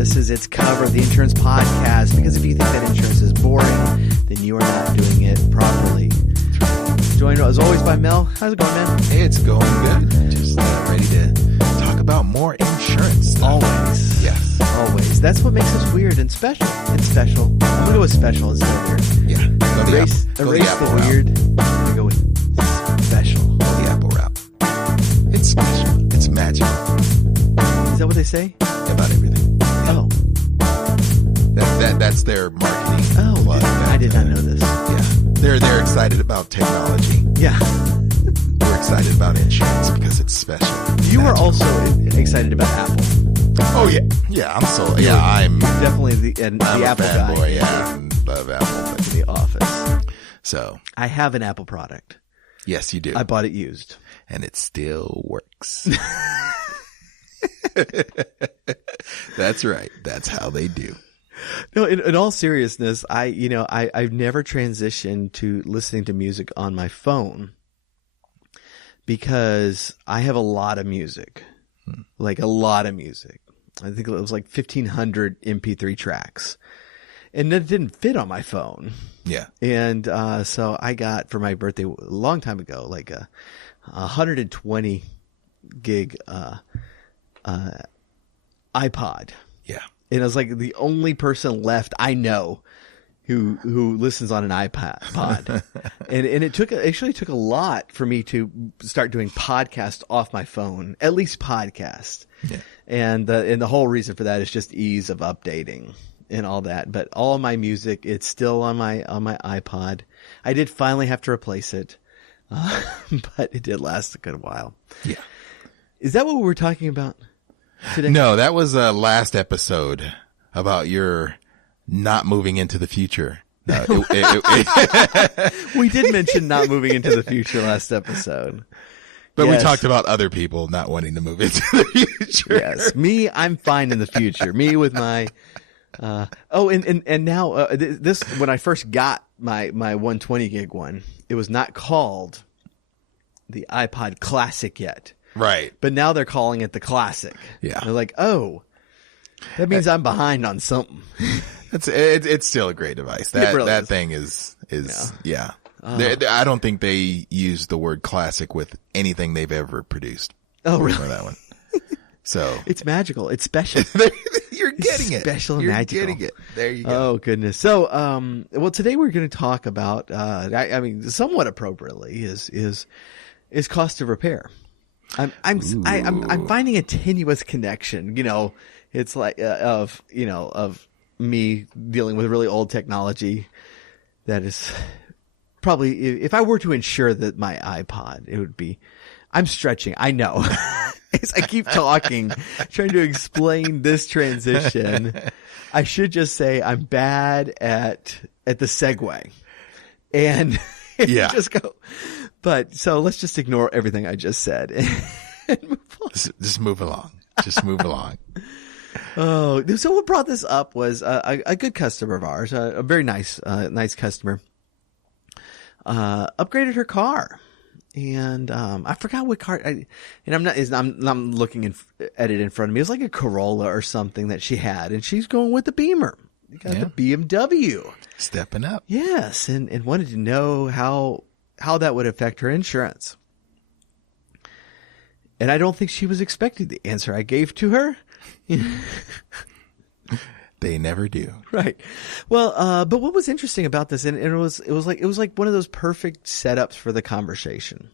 This is its cover of the Insurance Podcast, because if you think that insurance is boring, then you are not doing it properly. Joined as always by Mel. How's it going, man? Hey, it's going good. Just ready to talk about more insurance stuff. Always. Yes. Always. That's what makes us weird and special. It's special. I'm going to go with special instead of weird. Yeah. Go Erase the weird. I'm going to go with special. Go the Apple route. It's special. It's magical. Is that what they say? About everything. Oh. That's their marketing. Oh, plug. I did not know this. Yeah. They're excited about technology. Yeah. We're excited about insurance because it's special. You are also excited about Apple. Oh yeah. Yeah, I'm definitely the I'm Apple a fan guy. boy, yeah. I love Apple. In the office. So I have an Apple product. yes, you do. I bought it used. And it still works. That's right. That's how they do. No, in all seriousness, I've never transitioned to listening to music on my phone because I have a lot of music, like a lot of music. I think it was like 1,500 MP3 tracks, and that didn't fit on my phone. Yeah. And so I got for my birthday a long time ago, like a 120 gig iPod. Yeah. And I was like the only person left I know who listens on an iPod. and it took a lot for me to start doing podcasts off my phone, at least podcast. Yeah. And the whole reason for that is just ease of updating and all that. But all of my music, it's still on my iPod. I did finally have to replace it. But it did last a good while. Yeah. Is that what we were talking about today? No, that was last episode about your not moving into the future. No, We did mention not moving into the future last episode. but Yes. we talked about other people not wanting to move into the future. Yes. Me, I'm fine in the future. Me with my, and now, this, when I first got my 120 gig one, it was not called the iPod Classic yet. Right. But now they're calling it the Classic. Yeah. They're like, oh, that means I'm behind on something. It's still a great device. It really That is. thing is yeah. I don't think they use the word classic with anything they've ever produced. Oh, For really? that one. So It's magical. It's special. you're getting it. Special and You're magical. getting it. There you go. Oh goodness. So, well, today we're going to talk about, I mean, somewhat appropriately is cost of repair. I'm finding a tenuous connection. You know, it's like of me dealing with really old technology that is probably, if I were to insure that my iPod, it would be. I'm stretching. I know. As I keep talking, trying to explain this transition, I should just say I'm bad at the segue, and Yeah. just go. But so let's just ignore everything I just said and move on. Just move along. Just move along. Oh, so what brought this up was a good customer of ours, a very nice customer, upgraded her car. And I forgot what car. I'm looking at it in front of me. It was like a Corolla or something that she had, and she's going with the Beamer. You got the BMW. Stepping up. Yes, and wanted to know how that would affect her insurance. And I don't think she was expecting the answer I gave to her. They never do. Right. Well, but what was interesting about this, and it was like one of those perfect setups for the conversation,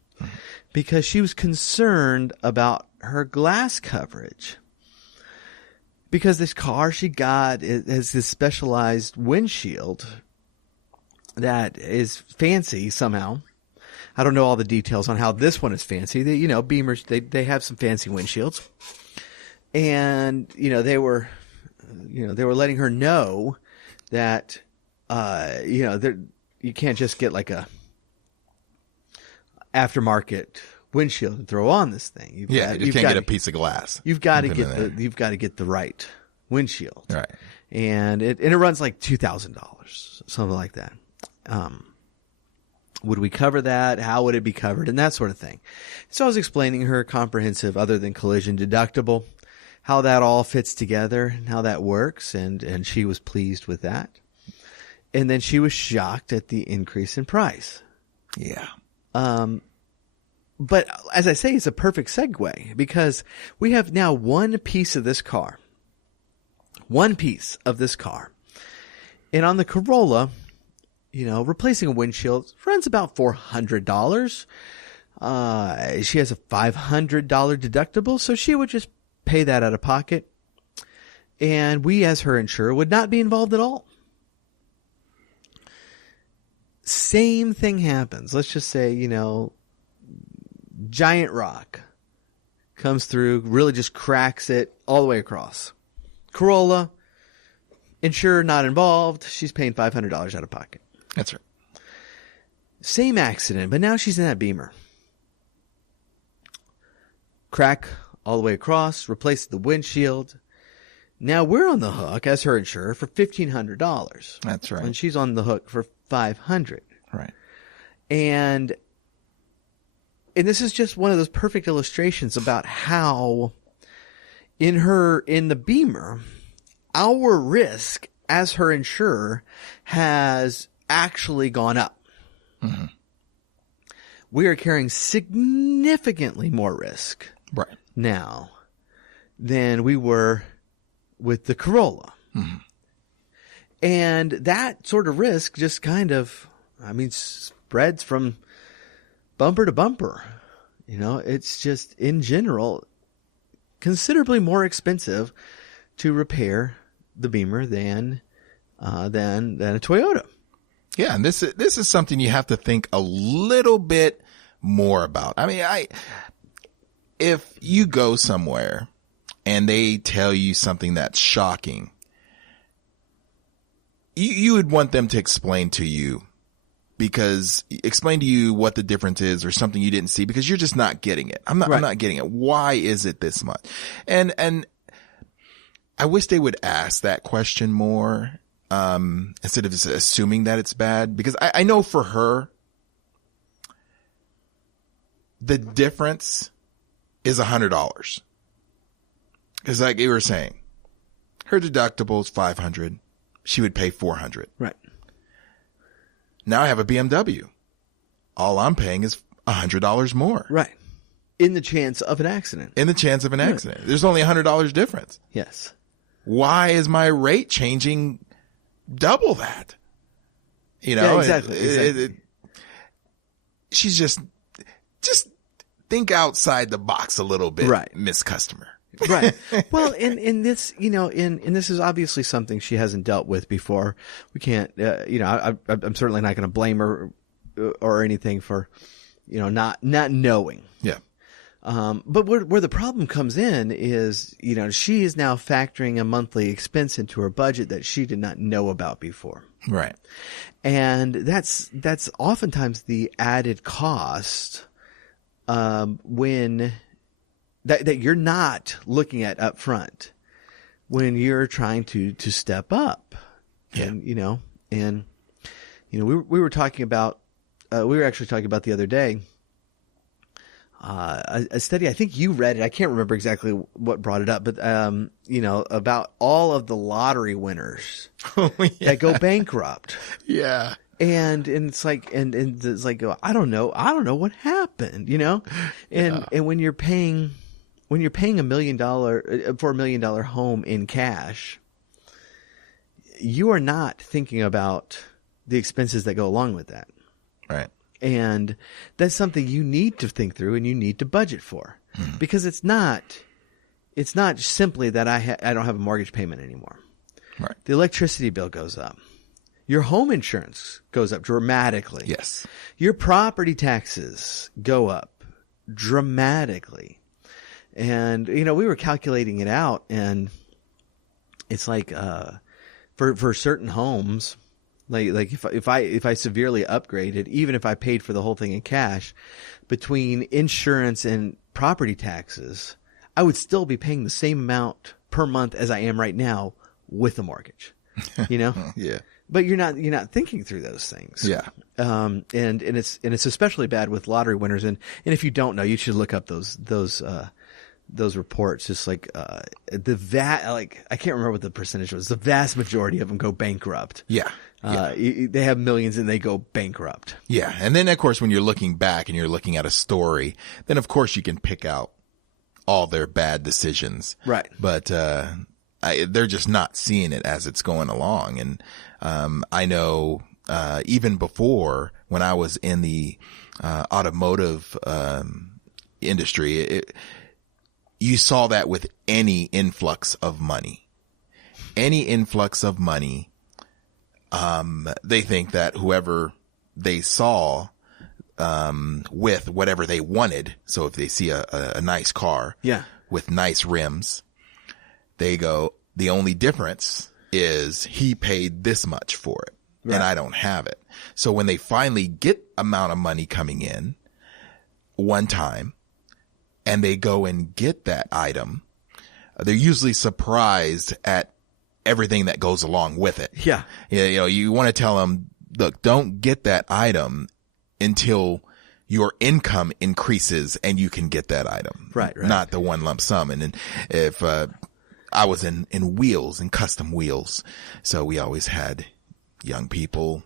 because she was concerned about her glass coverage, because this car she got has this specialized windshield that is fancy somehow. I don't know all the details on how this one is fancy. Beamers, they have some fancy windshields, and they were letting her know that, you can't just get like a aftermarket windshield and throw on this thing. You can't get a piece of glass. You've got to get the right windshield. Right. And it runs like $2,000, something like that. Would we cover that? How would it be covered? And that sort of thing. So I was explaining her comprehensive, other than collision deductible, how that all fits together and how that works. And she was pleased with that. And then she was shocked at the increase in price. Yeah. But as I say, it's a perfect segue because we have now one piece of this car. One piece of this car. And on the Corolla, replacing a windshield runs about $400. She has a $500 deductible, so she would just pay that out of pocket. And we, as her insurer, would not be involved at all. Same thing happens. Let's just say, giant rock comes through, really just cracks it all the way across. Corolla, insurer not involved. She's paying $500 out of pocket. That's right. Same accident, but now she's in that Beamer. Crack all the way across, replace the windshield. Now we're on the hook as her insurer for $1,500. That's right. And she's on the hook for $500. Right. And this is just one of those perfect illustrations about how in the Beamer, our risk as her insurer has actually gone up. Mm-hmm. We are carrying significantly more risk right now than we were with the Corolla. Mm-hmm. And that sort of risk just kind of, spreads from bumper to bumper. It's just in general considerably more expensive to repair the Beamer than a Toyota. Yeah, and this is something you have to think a little bit more about. If you go somewhere and they tell you something that's shocking, you would want them to explain to you what the difference is or something you didn't see because you're just not getting it. I'm not getting it. Why is it this much? And I wish they would ask that question more, instead of just assuming that it's bad, because I know for her, the difference is $100. Cause like you were saying, her deductible is $500. She would pay $400. Right. Now I have a BMW. All I'm paying is $100 more. Right. In the chance of an accident. Right. There's only $100 difference. Yes. Why is my rate changing double that? Yeah, exactly. She's just think outside the box a little bit, right, Miss Customer. Right. Well, in this, and this is obviously something she hasn't dealt with before. We can't, I'm certainly not going to blame her or anything for, not knowing. Yeah. But where the problem comes in is, she is now factoring a monthly expense into her budget that she did not know about before. Right. And that's oftentimes the added cost, when that you're not looking at up front when you're trying to step up. Yeah. And we were talking about, we were actually talking about the other day, a study, I think you read it. I can't remember exactly what brought it up, but, about all of the lottery winners that go bankrupt. Yeah. And it's like, and it's like, I don't know what happened, and when you're paying $1 million for $1 million home in cash, you are not thinking about the expenses that go along with that. Right. And that's something you need to think through and you need to budget for, because it's not simply that I don't have a mortgage payment anymore. Right. The electricity bill goes up. Your home insurance goes up dramatically. Yes. Your property taxes go up dramatically. And, we were calculating it out, and it's like, for certain homes, like if I severely upgraded, even if I paid for the whole thing in cash, between insurance and property taxes, I would still be paying the same amount per month as I am right now with a mortgage, Yeah. But you're not thinking through those things. Yeah. And it's especially bad with lottery winners. And if you don't know, you should look up those those reports, just like I can't remember what the percentage was. The vast majority of them go bankrupt. Yeah. They have millions and they go bankrupt. Yeah. And then of course, when you're looking back and you're looking at a story, then of course you can pick out all their bad decisions. Right. But, they're just not seeing it as it's going along. And, I know, even before when I was in the, automotive, industry, you saw that with any influx of money. Any influx of money, they think that whoever they saw, with whatever they wanted. So if they see a nice car with nice rims, they go, the only difference is he paid this much for it and I don't have it. So when they finally get amount of money coming in one time and they go and get that item, they're usually surprised at everything that goes along with it. Yeah. You know, you want to tell them, look, don't get that item until your income increases and you can get that item. Right. Not the one lump sum. And then if, I was in wheels and custom wheels. So we always had young people,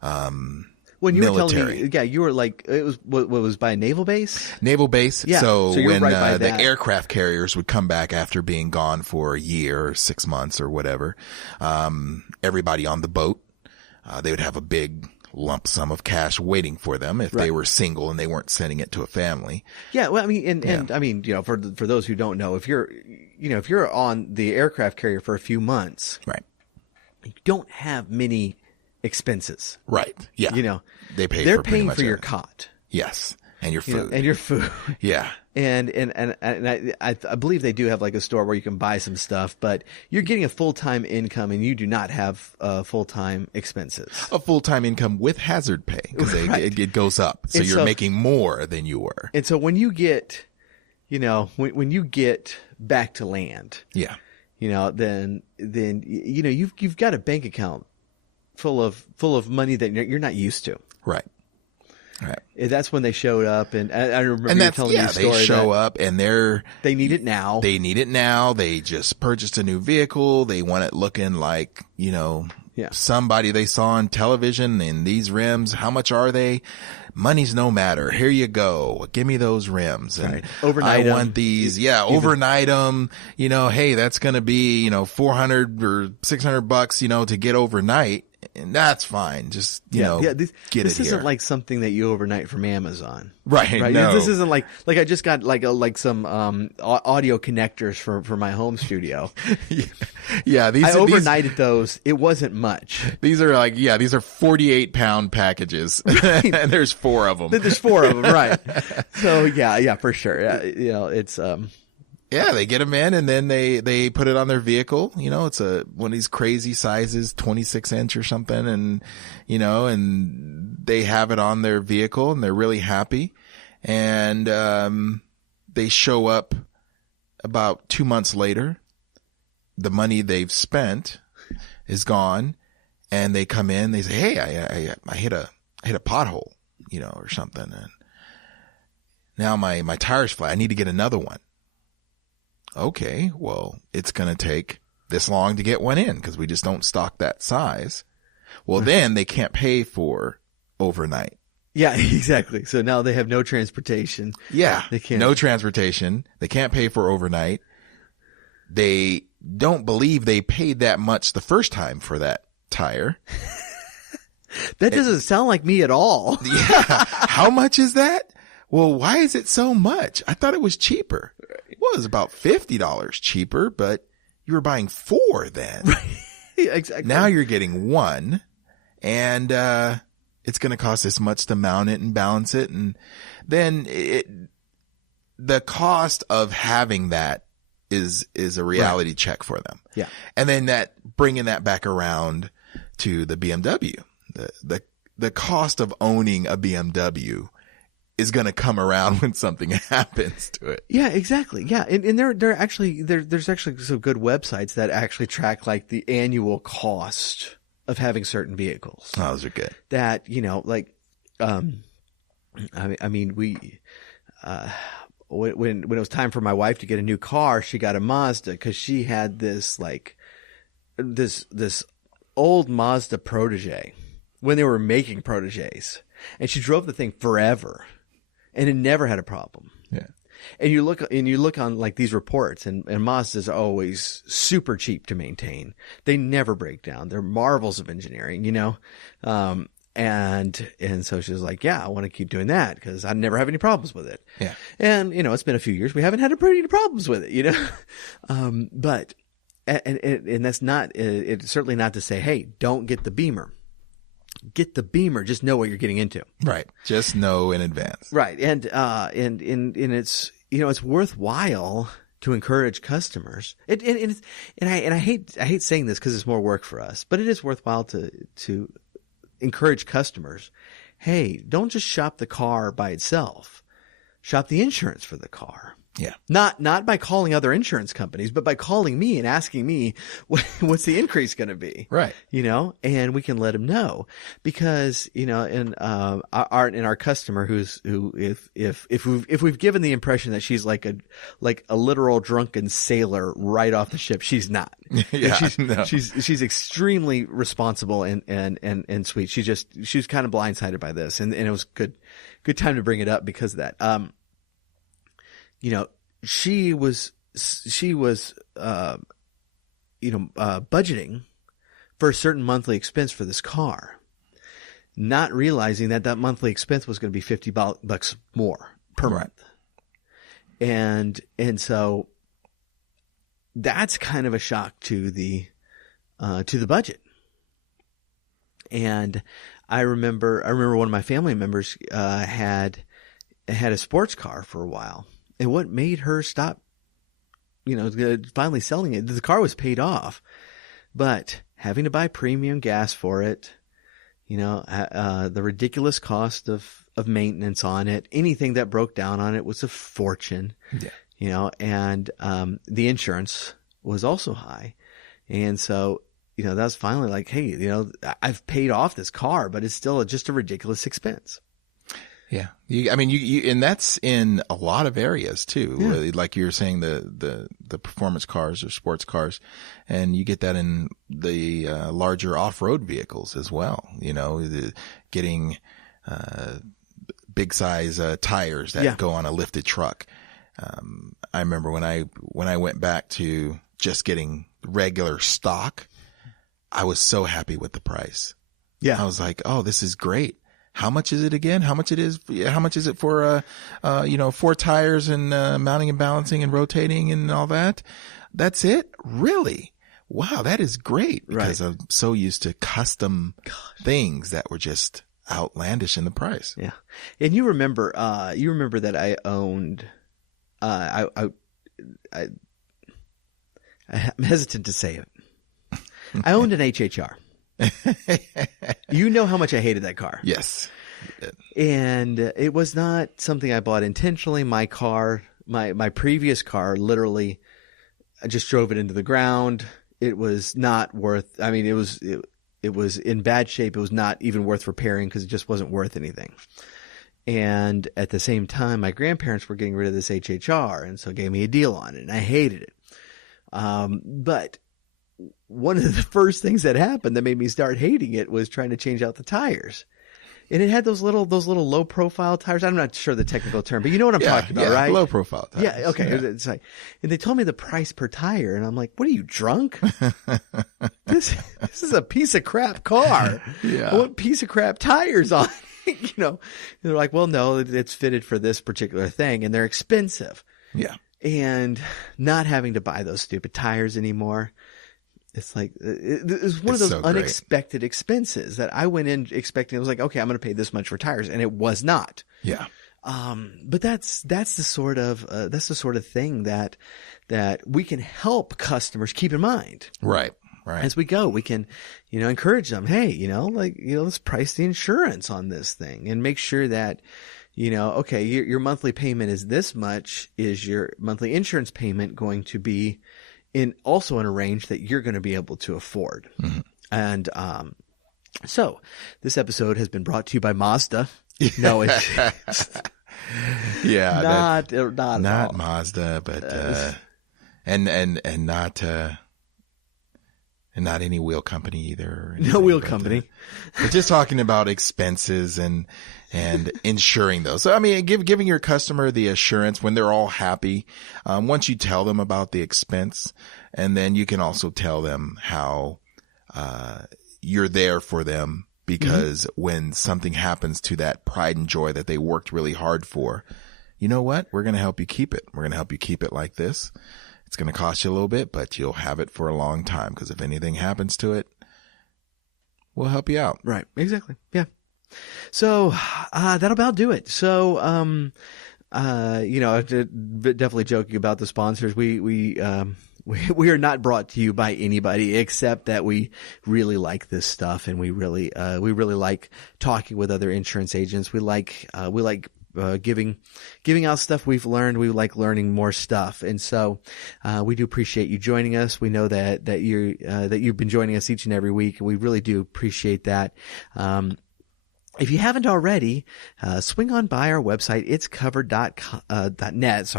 when you military. were telling me, you were like, it was, what was by a naval base? Naval base. Yeah. So you're when, right by the that. aircraft carriers would come back after being gone for a year or 6 months or whatever, everybody on the boat, they would have a big lump sum of cash waiting for them if they were single and they weren't sending it to a family. Yeah. Well, I mean, and I mean, for those who don't know, if you're on the aircraft carrier for a few months, right, you don't have many expenses. Right. Yeah. They're they're paying for your cot. Yes. And your food. And your food. Yeah. And I believe they do have like a store where you can buy some stuff, but you're getting a full-time income and you do not have full-time expenses. A full-time income with hazard pay because it goes up. So you're making more than you were. And so when you get, when you get back to land, then you've got a bank account full of money that you're not used to. Right. Right. That's when they showed up, and I remember you telling me a story. They show up and they need it now. They need it now. They just purchased a new vehicle. They want it looking like, somebody they saw on television, and these rims, how much are they? Money's no matter. Here you go. Give me those rims. And overnight I want these. Yeah. Overnight them. Hey, that's going to be, $400 or $600, to get overnight. And that's fine. Just, get it here. This isn't like something that you overnight from Amazon. Right. No. This isn't like I just got like some audio connectors for my home studio. Yeah. I overnighted those. It wasn't much. These are 48-pound packages. Right. And there's 4 of them. There's 4 of them. Right. So yeah, for sure. It's, yeah, they get them in and then they put it on their vehicle. It's one of these crazy sizes, 26-inch or something. And, and they have it on their vehicle and they're really happy. And, they show up about 2 months later. The money they've spent is gone and they come in, they say, hey, I hit a pothole, or something. And now my tire's flat. I need to get another one. Okay, well, it's going to take this long to get one in because we just don't stock that size. Well, then they can't pay for overnight. Yeah, exactly. So now they have no transportation. Yeah, they can't. No transportation. They can't pay for overnight. They don't believe they paid that much the first time for that tire. That doesn't sound like me at all. Yeah. How much is that? Well, why is it so much? I thought it was cheaper. Well, it was about $50 cheaper, but you were buying 4 then. Right. Yeah, exactly. Now you're getting 1 and, it's going to cost this much to mount it and balance it. And then the cost of having that is a reality check for them. Yeah. And then bringing that back around to the BMW, the cost of owning a BMW is going to come around when something happens to it. Yeah, exactly. Yeah. And there's actually some good websites that actually track like the annual cost of having certain vehicles. Oh, those are good. That, when it was time for my wife to get a new car, she got a Mazda because she had this old Mazda Protege when they were making Proteges, and she drove the thing forever, and it never had a problem. Yeah. And you look on like these reports, and Mazdas are always super cheap to maintain. They never break down. They're marvels of engineering, you know. And so she was like, yeah, I want to keep doing that because I never have any problems with it. Yeah. And, you know, it's been a few years. We haven't had any problems with it, you know. But that's not, it's certainly not to say, hey, don't get the Beamer. Get the Beamer. Just know what you're getting into. Right. Just know in advance. Right. And it's, you know, it's worthwhile to encourage customers. And I hate saying this because it's more work for us, but it is worthwhile to encourage customers. Hey, don't just shop the car by itself. Shop the insurance for the car. Yeah. Not by calling other insurance companies, but by calling me and asking me what's the increase going to be. Right. You know, and we can let them know because, you know, in our customer if we've given the impression that she's like a literal drunken sailor right off the ship, she's not. Yeah. She's extremely responsible and sweet. She was kind of blindsided by this and it was good time to bring it up because of that. You know, she was budgeting for a certain monthly expense for this car, not realizing that monthly expense was going to be $50 more per month. And so that's kind of a shock to the budget. And I remember one of my family members, had a sports car for a while. And what made her stop, you know, finally selling it, the car was paid off, but having to buy premium gas for it, you know, the ridiculous cost of maintenance on it, anything that broke down on it was a fortune, you know, and the insurance was also high. And so, you know, that was finally like, hey, you know, I've paid off this car, but it's still just a ridiculous expense. Yeah. And that's in a lot of areas too. Yeah. Like you were saying, the performance cars or sports cars, and you get that in the larger off-road vehicles as well. You know, getting big size tires that go on a lifted truck. I remember when I went back to just getting regular stock, I was so happy with the price. Yeah. I was like, oh, this is great. How much is it again? How much is it for, 4 tires and, mounting and balancing and rotating and all that? That's it? Really? Wow. That is great because I'm so used to custom things that were just outlandish in the price. Yeah. And you remember that I owned, I'm hesitant to say it. I owned an HHR. You know how much I hated that car. Yes. And it was not something I bought intentionally. My car, my previous car, literally, I just drove it into the ground. It was not worth, I mean, it was in bad shape. It was not even worth repairing because it just wasn't worth anything. And at the same time, my grandparents were getting rid of this HHR and so gave me a deal on it and I hated it. But one of the first things that happened that made me start hating it was trying to change out the tires. And it had those little low profile tires. I'm not sure the technical term, but you know what I'm talking about, right? Low profile tires. Yeah. Okay. Yeah. It's like, and they told me the price per tire and I'm like, what are you, drunk? This is a piece of crap car. Yeah. What piece of crap tires on? You know, and they're like, well, no, it's fitted for this particular thing and they're expensive. Yeah. And not having to buy those stupid tires anymore. It's like, it's one of those unexpected expenses that I went in expecting. I was like, okay, I'm going to pay this much for tires. And it was not. Yeah. But that's the sort of thing that we can help customers keep in mind. Right. Right. As we go, we can, you know, encourage them. Hey, you know, let's price the insurance on this thing and make sure that, you know, okay, your monthly payment is this much. Is your monthly insurance payment going to be also in a range that you're going to be able to afford? Mm-hmm. And so this episode has been brought to you by Mazda. No, Yeah. not not at all. Mazda, but, and not any wheel company either. No wheel company. We're just talking about expenses and insuring those. So, I mean, giving your customer the assurance when they're all happy. Once you tell them about the expense, and then you can also tell them how, you're there for them, because when something happens to that pride and joy that they worked really hard for, you know what? We're going to help you keep it. We're going to help you keep it like this. It's going to cost you a little bit, but you'll have it for a long time, because if anything happens to it, we'll help you out. Right. Exactly. Yeah. So, that'll about do it. So, definitely joking about the sponsors. We are not brought to you by anybody, except that we really like this stuff, and we really like talking with other insurance agents. We like giving out stuff we've learned. We like learning more stuff. And so, we do appreciate you joining us. We know that you've been joining us each and every week. We really do appreciate that. If you haven't already, swing on by our website, itscovered.net,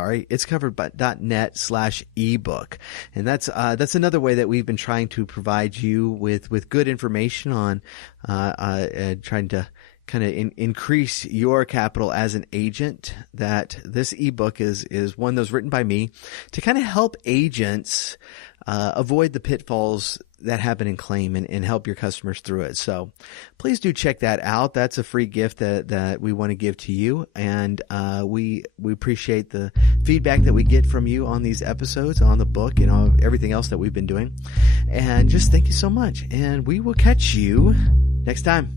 and that's another way that we've been trying to provide you with good information on, trying to kind of increase your capital as an agent. That this ebook is one that was written by me to kind of help agents avoid the pitfalls that happen in claim and help your customers through it. So please do check that out. That's a free gift that we want to give to you. And we appreciate the feedback that we get from you on these episodes, on the book, and everything else that we've been doing. And just thank you so much. And we will catch you next time.